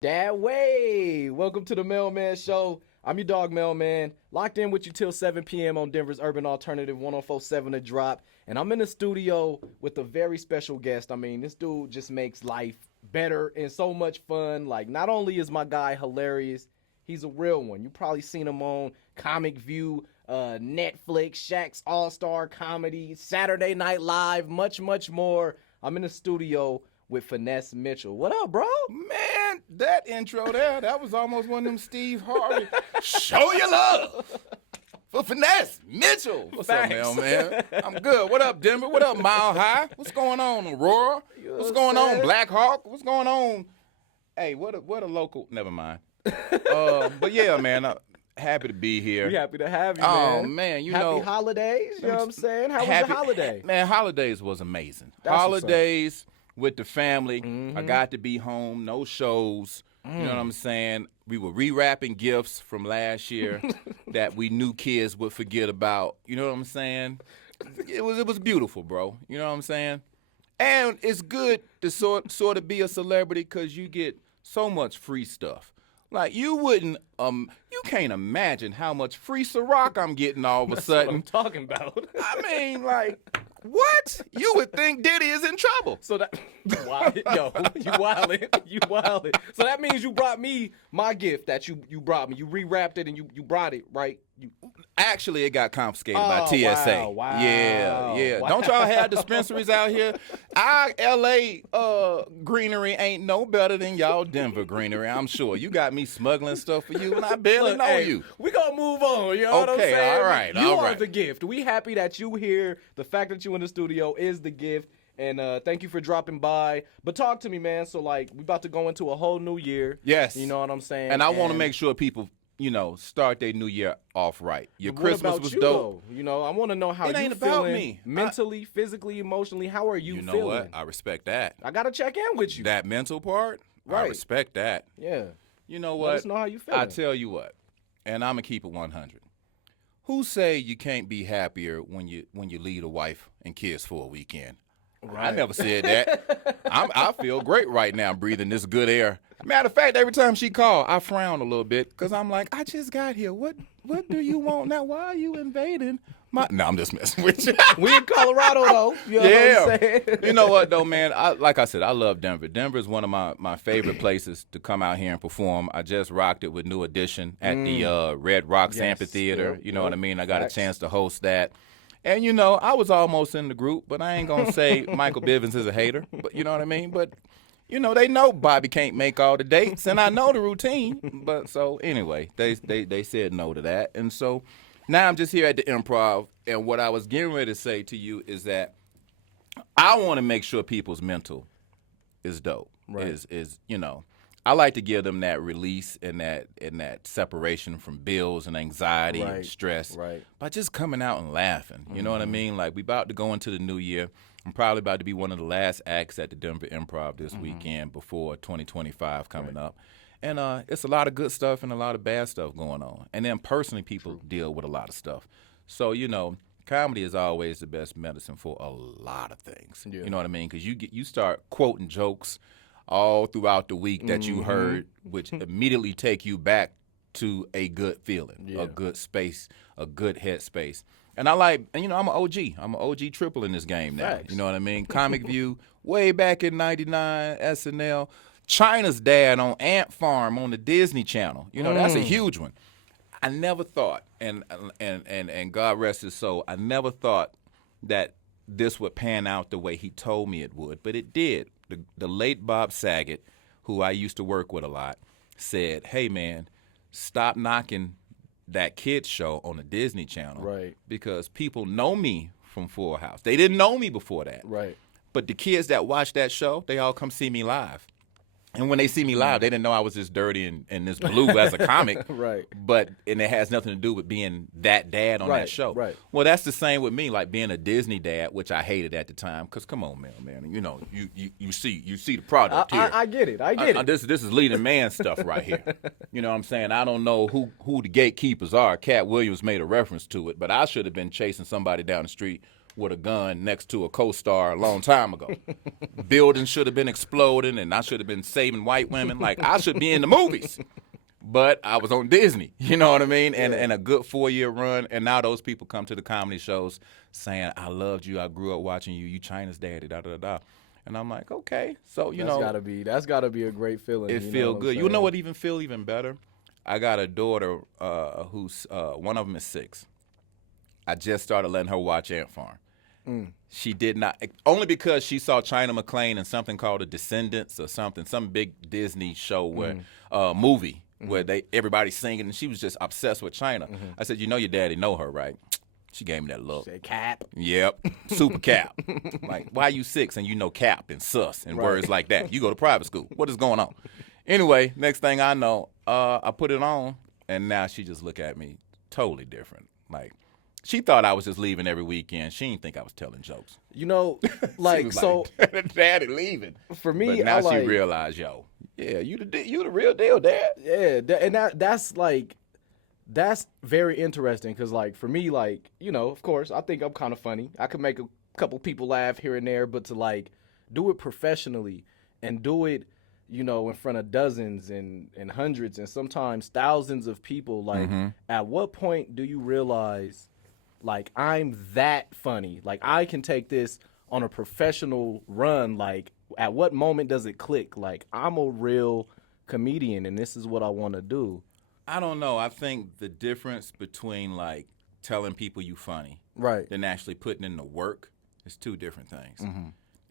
That way. Welcome to the Mailman Show. I'm your dog Mailman, locked in with you till 7 p.m. on Denver's Urban Alternative 1047 The Drop. And I'm in the studio with a very special guest. I mean, this dude just makes life better and so much fun. Like, not only is my guy hilarious, he's a real one. You probably seen him on Comic View, Netflix, Shaq's All-Star Comedy, Saturday Night Live, much, much more. I'm in the studio with Finesse Mitchell. What up, bro? Man, that intro there, that was almost one of them Steve Harvey. Show your love for Finesse Mitchell. What's Facts. up, man? I'm good. What up, Denver? What up, Mile High? What's going on, Aurora? You know What's what I'm going on, saying? Black Hawk? What's going on? Hey, what a local, never mind. But yeah, man, I'm happy to be here. We happy to have you, Oh, man. man, you happy know. holidays, you know what I'm saying? How was your holiday? Man, holidays was amazing. That's what's up. Holidays with the family. Mm-hmm. I got to be home, no shows. You know what I'm saying? We were rewrapping gifts from last year that we knew kids would forget about. You know what I'm saying? It was beautiful, bro. You know what I'm saying? And it's good to sort of be a celebrity because you get so much free stuff. Like you can't imagine how much free Ciroc I'm getting all of a That's what sudden. I'm talking about. I mean, like, what? You would think Diddy is in trouble. So that, wow, yo, you wildin'. So that means you brought me my gift that you brought me. You rewrapped it and you brought it, right? Actually, it got confiscated by Oh, TSA. wow. Yeah. Wow. Don't y'all have dispensaries out here? Our LA greenery ain't no better than y'all Denver greenery, I'm sure. You got me smuggling stuff for you, and I barely Look, know hey, you. We gonna move on. You know what I'm Okay, saying? all right, You all are right. the gift. We happy that you here. The fact that you in the studio is the gift. And thank you for dropping by. But talk to me, man. So like, we about to go into a whole new year. Yes. You know what I'm saying? And I want to make sure people, start their new year off right. Your Christmas about was you, dope. Though? You know, I want to know how It you ain't about feeling me. mentally, physically, emotionally. How are you You know feeling? what? I respect that. I gotta check in with you. That mental part, I Right. respect that. Yeah. You know Let what? us know how you feeling. I tell you what, and I'm gonna keep it 100. Who say you can't be happier when you leave a wife and kids for a weekend? I Right. never said that. I feel great right now breathing this good air. Matter of fact, every time she called, I frown a little bit because I'm like, I just got here. What do you want now? Why are you invading my? No, I'm just messing with you. We in Colorado though. You know what I'm saying? You know what though, man? Like I said, I love Denver. Denver is one of my favorite places to come out here and perform. I just rocked it with New Edition at the Red Rocks Yes, Amphitheater. yep, You know what I yep. mean? I got Facts. a chance to host that. And I was almost in the group, but I ain't gonna say Michael Bivins is a hater. But you know what I mean? But they know Bobby can't make all the dates, and I know the routine. But so anyway, they said no to that, and so now I'm just here at the Improv. And what I was getting ready to say to you is that I want to make sure people's mental is dope. Right. Is I like to give them that release and that separation from bills and anxiety and Right, stress right. by just coming out and laughing. You know what I mean? Like we about to go into the new year. I'm probably about to be one of the last acts at the Denver Improv this weekend before 2025 coming up. And it's a lot of good stuff and a lot of bad stuff going on. And then personally, people deal with a lot of stuff. So, comedy is always the best medicine for a lot of things. Yeah. You know what I mean? Because you start quoting jokes all throughout the week that you heard, which immediately take you back to a good feeling, a good space, a good headspace. And I'm an OG. I'm an OG triple in this game now. Facts. You know what I mean? Comic View, way back in '99, SNL. China's Dad on Ant Farm on the Disney Channel. That's a huge one. I never thought, and God rest his soul, I never thought that this would pan out the way he told me it would, but it did. The late Bob Saget, who I used to work with a lot, said, hey, man, stop knocking that kids show on the Disney Channel. Right. Because people know me from Full House. They didn't know me before that. Right. But the kids that watch that show, they all come see me live. And when they see me live, they didn't know I was this dirty and this blue as a comic. Right. And it has nothing to do with being that dad on that show. Right. Well, that's the same with me, like being a Disney dad, which I hated at the time. Because come on, man. You see the product here. I get it. I get it. This is leading man stuff right here. You know what I'm saying? I don't know who the gatekeepers are. Cat Williams made a reference to it, but I should have been chasing somebody down the street with a gun next to a co-star a long time ago. Buildings should have been exploding, and I should have been saving white women. Like, I should be in the movies. But I was on Disney, you know what I mean? And a good 4-year run. And now those people come to the comedy shows saying, I loved you. I grew up watching you. You China's daddy, da-da-da-da. And I'm like, okay. So, that's gotta be a great feeling. It feel good. You know what even feel even better? I got a daughter who's, one of them is 6. I just started letting her watch Ant Farm. She did not, only because she saw China McClain in something called The Descendants or something, some big Disney show where, movie. Where everybody's singing, and she was just obsessed with China. I said, you know your daddy know her, right? She gave me that look. Say Cap. Yep, super Cap. Like, why you 6 and you know Cap and sus and words like that? You go to private school. What is going on? Anyway, next thing I know, I put it on, and now she just look at me totally different. Like, she thought I was just leaving every weekend. She didn't think I was telling jokes. You know, like, so. Daddy leaving. For me, but now she realized, yo, yeah, you the real deal, Dad. Yeah, and that's very interesting because, like, for me, like, you know, of course, I think I'm kind of funny. I could make a couple people laugh here and there, but to, like, do it professionally and do it, you know, in front of dozens and hundreds and sometimes thousands of people, like, at what point do you realize, like, I'm that funny? Like, I can take this on a professional run, like, at what moment does it click? Like, I'm a real comedian, and this is what I want to do. I don't know. I think the difference between, like, telling people you funny right than actually putting in the work is 2 different things.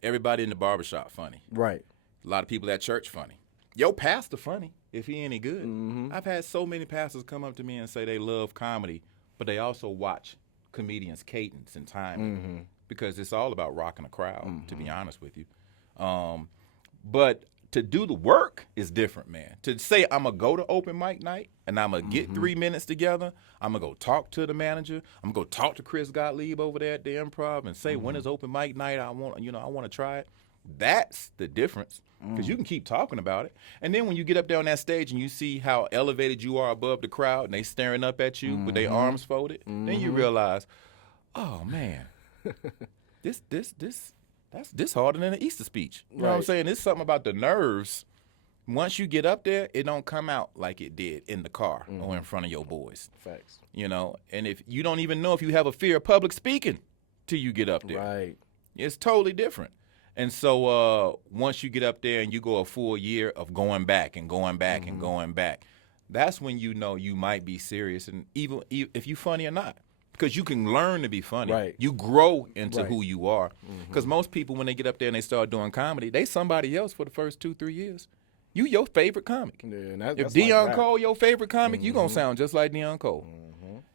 Everybody in the barbershop funny. Right. A lot of people at church funny. Yo, pastor funny if he any good. I've had so many pastors come up to me and say they love comedy, but they also watch comedians' cadence and timing because it's all about rocking a crowd, to be honest with you. But to do the work is different, man. To say I'm going to go to open mic night and I'm going to get 3 minutes together, I'm going to go talk to the manager, I'm going to go talk to Chris Gottlieb over there at the Improv and say, when is open mic night? I want to try it. That's the difference because you can keep talking about it. And then when you get up there on that stage and you see how elevated you are above the crowd and they staring up at you with their arms folded, then you realize, oh, man, this harder than an Easter speech. You know what I'm saying? It's something about the nerves. Once you get up there, it don't come out like it did in the car or in front of your boys. Facts. You know, and if you don't even know if you have a fear of public speaking till you get up there. Right. It's totally different. And so once you get up there and you go a full year of going back and going back and going back, that's when you know you might be serious, and even if you're funny or not. Because you can learn to be funny. Right. You grow into who you are. Because most people, when they get up there and they start doing comedy, they somebody else for the first 2-3 years. You your favorite comic. Yeah, if Deion Cole your favorite comic, you going to sound just like Deion Cole.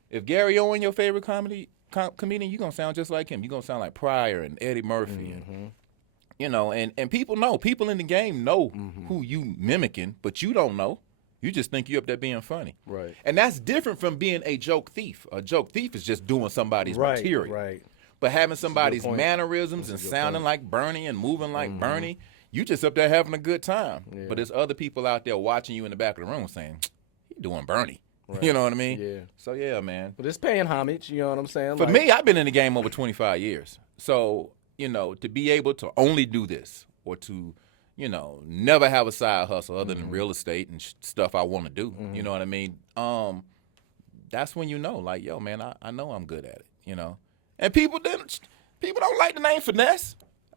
If Gary Owen your favorite comedian, you going to sound just like him. You going to sound like Pryor and Eddie Murphy. And, you know, and people know. People in the game know who you mimicking, but you don't know. You just think you're up there being funny. Right. And that's different from being a joke thief. A joke thief is just doing somebody's material. Right. But having somebody's mannerisms and sounding like Bernie and moving like Bernie, you just up there having a good time. Yeah. But there's other people out there watching you in the back of the room saying, he doing Bernie. Right. You know what I mean? Yeah. So, yeah, man. But it's paying homage, you know what I'm saying? For me, I've been in the game over 25 years. So, you know, to be able to only do this or to, you know, never have a side hustle other than real estate and stuff I want to do. You know what I mean? That's when you know, like, yo, man, I know I'm good at it, you know? And people don't like the name Finesse.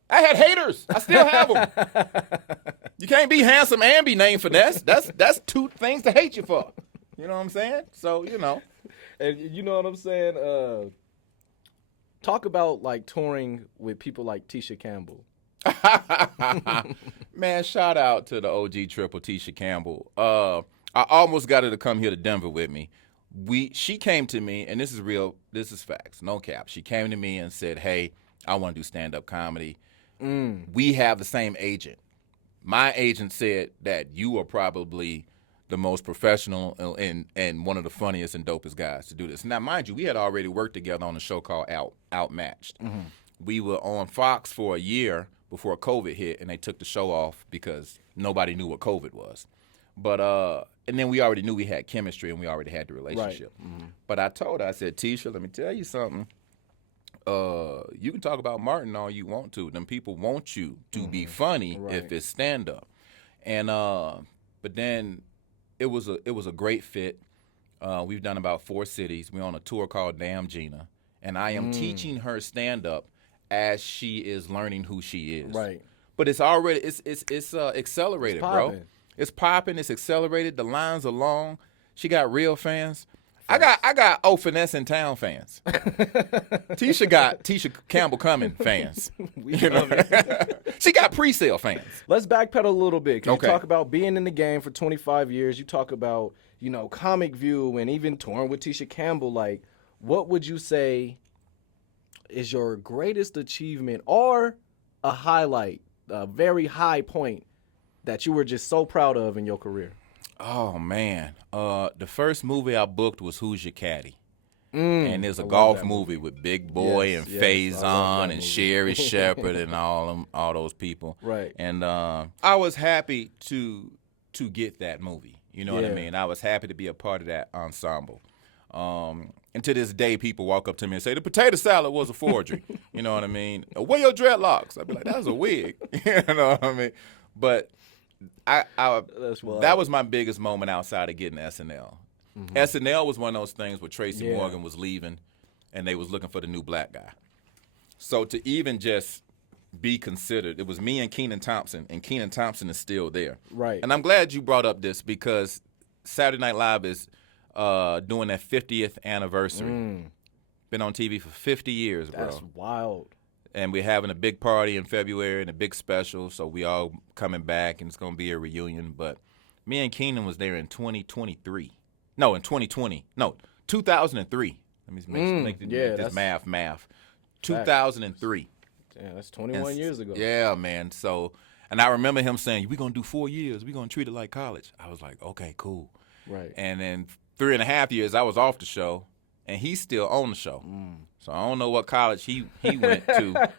I had haters. I still have them. You can't be handsome and be named Finesse. That's 2 things to hate you for. You know what I'm saying? So, you know. And you know what I'm saying? Talk about, like, touring with people like Tisha Campbell. Man, shout out to the OG triple Tisha Campbell. I almost got her to come here to Denver with me. She came to me, and this is real, this is facts, no cap. She came to me and said, hey, I want to do stand-up comedy. We have the same agent. My agent said that you are probably the most professional and one of the funniest and dopest guys to do this. Now, mind you, we had already worked together on a show called Outmatched. We were on Fox for a year before COVID hit, and they took the show off because nobody knew what COVID was. But and then we already knew we had chemistry and we already had the relationship. But I told her, I said, Tisha, let me tell you something. you can talk about Martin all you want to. Them people want you to be funny Right. if it's stand up. And but then it was a great fit. We've done about 4 cities. We're on a tour called Damn Gina, and I am teaching her stand up as she is learning who she is. Right. But it's already accelerated, It's bro. popping. It's popping. It's accelerated. The lines are long. She got real fans. I got Finesse in town fans. Tisha got Tisha Campbell Cumming fans. We love it. She got pre-sale fans. Let's backpedal a little bit. Can Okay. you talk about being in the game for 25 years? You talk about, Comic View and even touring with Tisha Campbell. Like, what would you say is your greatest achievement or a highlight, a very high point that you were just so proud of in your career? Oh man, the first movie I booked was Who's Your Caddy, and there's a love golf that movie with Big Boy Yes, and yes, I love Faison that and movie. Sherry Shepherd and all those people. Right. And I was happy to get that movie. You know what I Yeah. mean? I was happy to be a part of that ensemble. And to this day, people walk up to me and say, the potato salad was a forgery. You know what I mean? Where your dreadlocks? I'd be like, that was a wig. You know what I mean? But That's wild. that was my biggest moment outside of getting SNL. SNL was one of those things where Tracy Yeah. Morgan was leaving and they was looking for the new black guy. So to even just be considered, it was me and Kenan Thompson, and Kenan Thompson is still there. Right. And I'm glad you brought up this because Saturday Night Live is doing their 50th anniversary. Been on TV for 50 years, bro. That's wild. And we're having a big party in February and a big special, so we all coming back, and it's going to be a reunion. But me and Keenan was there in 2023. No, in 2020. No, 2003. Let me make yeah, this that's- math. 2003. Yeah, that's 21 years ago. Yeah, man. So, and I remember him saying, we're going to do 4 years. We're going to treat it like college. I was like, okay, cool. Right. And then 3.5 years, I was off the show, and he's still on the show. So I don't know what college he went to,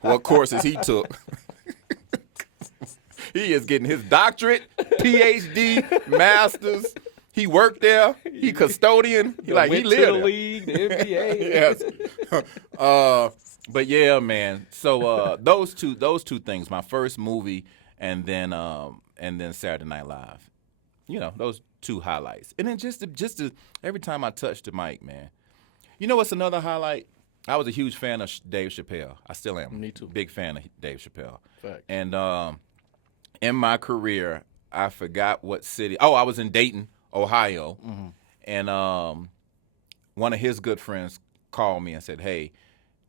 what courses he took. He is getting his doctorate, PhD, master's. He worked there. He custodian. He Went lived to the there. league, the NBA. Yes. But yeah, man. So those two things, my first movie and then Saturday Night Live. You know, those 2 highlights. And then just to every time I touch the mic, man. You know what's another highlight? I was a huge fan of Dave Chappelle. I still am. Me too. Big fan of Dave Chappelle. Fact. And in my career, I forgot what city. Oh, I was in Dayton, Ohio. And one of his good friends called me and said, hey,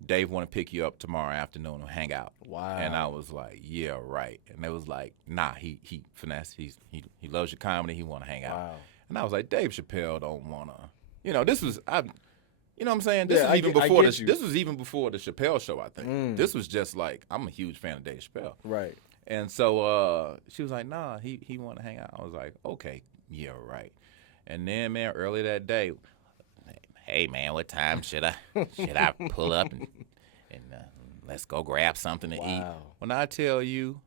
Dave want to pick you up tomorrow afternoon and hang out. Wow. And I was like, yeah, right. And they was like, nah, he Finesse. He loves your comedy. He want to hang out. Wow. And I was like, Dave Chappelle don't want to. You know, this was you know what I'm saying? This Yeah, is I even get- I before get you. this was even before the Chappelle show, I think. This was just like, I'm a huge fan of Dave Chappelle. Right. And so she was like, nah, he want to hang out. I was like, okay, yeah, right. And then, man, early that day, hey, man, what time should I pull up and let's go grab something to eat? Wow. When I tell you,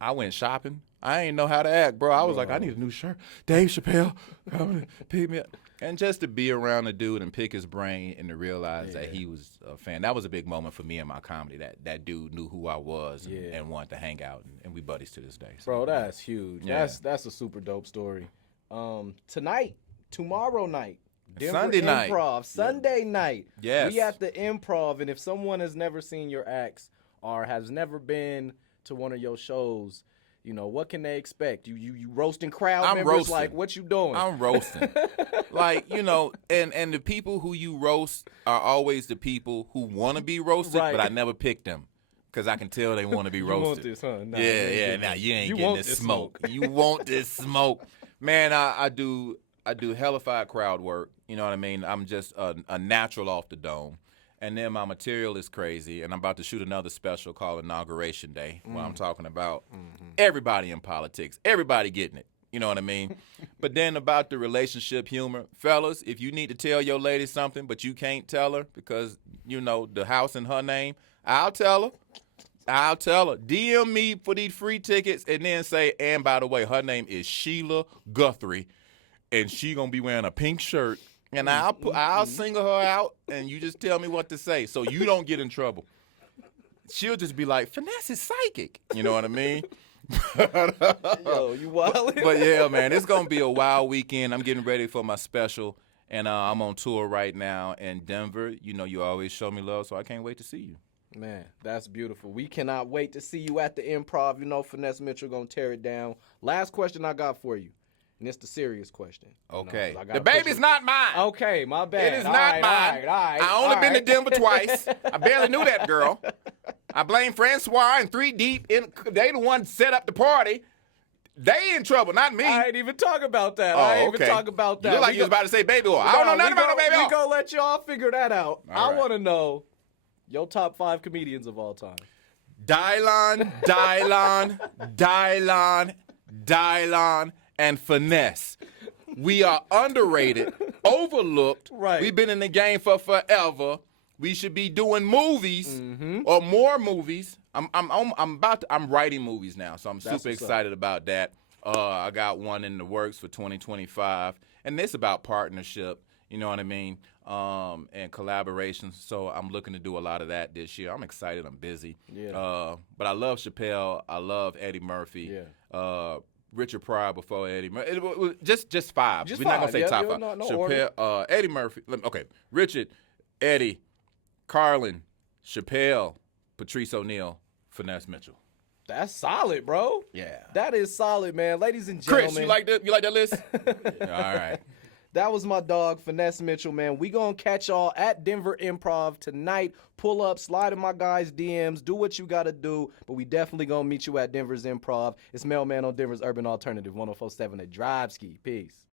I went shopping. I ain't know how to act, bro. I was like, I need a new shirt. Dave Chappelle, come and pick me up. And just to be around the dude and pick his brain and to realize that he was a fan, that was a big moment for me in my comedy. That dude knew who I was and wanted to hang out, and we buddies to this day. So, Bro, that's huge. Yeah. That's a super dope story. Tomorrow night, Denver Sunday night. Improv, Sunday night. Yes. We at the Improv, and if someone has never seen your acts or has never been to one of your shows, you know, what can they expect? You roasting crowd I'm members? roasting. Like, what you doing? I'm roasting. Like, you know, and the people who you roast are always the people who want to be roasted, Right. but I never pick them because I can tell they want to be You roasted. want this, huh? Nah, Yeah, getting you ain't You getting want this this smoke. smoke. You want this smoke. Man, I do hellified crowd work. You know what I mean? I'm just a natural off the dome. And then my material is crazy, and I'm about to shoot another special called Inauguration Day, where I'm talking about everybody in politics, everybody getting it. You know what I mean? But then about the relationship humor, fellas, if you need to tell your lady something, but you can't tell her because, you know, the house in her name, I'll tell her. I'll tell her. DM me for these free tickets and then say, and by the way, her name is Sheila Guthrie, and she going to be wearing a pink shirt and I'll single her out, and you just tell me what to say, so you don't get in trouble. She'll just be like, Finesse is psychic. You know what I mean? Yo, you wild. But yeah, man, it's gonna be a wild weekend. I'm getting ready for my special, and I'm on tour right now in Denver. You know, you always show me love, so I can't wait to see you. Man, that's beautiful. We cannot wait to see you at the Improv. You know, Finesse Mitchell gonna tear it down. Last question I got for you, and it's the serious question. Okay, You know, 'cause I the gotta baby's not mine. Okay, my bad. It is All not right, mine. all right. I only been to Denver twice. I barely knew that girl. I blame Francois and 3 Deep. They the one set up the party. They in trouble, not me. I ain't even talk about that. Oh, I ain't okay. even talk about that. You look like you was about to say baby oil. I don't know nothing about no baby We oil. gonna let y'all figure that out. All I right. want to know your top 5 comedians of all time. Dylon, and Finesse. We are underrated, overlooked. Right. We've been in the game for forever. We should be doing movies or more movies. I'm writing movies now, so I'm super what's excited about that. I got one in the works for 2025, and it's about partnership. You know what I mean? And collaborations. So I'm looking to do a lot of that this year. I'm excited. I'm busy. Yeah. But I love Chappelle. I love Eddie Murphy. Yeah. Richard Pryor before Eddie Murphy. Just 5. Just We're not 5. gonna say Yeah, top yeah, 5. no Chappelle, Eddie Murphy. Okay. Richard, Eddie, Carlin, Chappelle, Patrice O'Neal, Finesse Mitchell. That's solid, bro. Yeah. That is solid, man. Ladies and gentlemen. Chris, you like that list? All right. That was my dog, Finesse Mitchell, man. We gonna catch y'all at Denver Improv tonight. Pull up, slide in my guys' DMs, do what you gotta do. But we definitely gonna meet you at Denver's Improv. It's Mailman on Denver's Urban Alternative 104.7 at Drive Ski. Peace.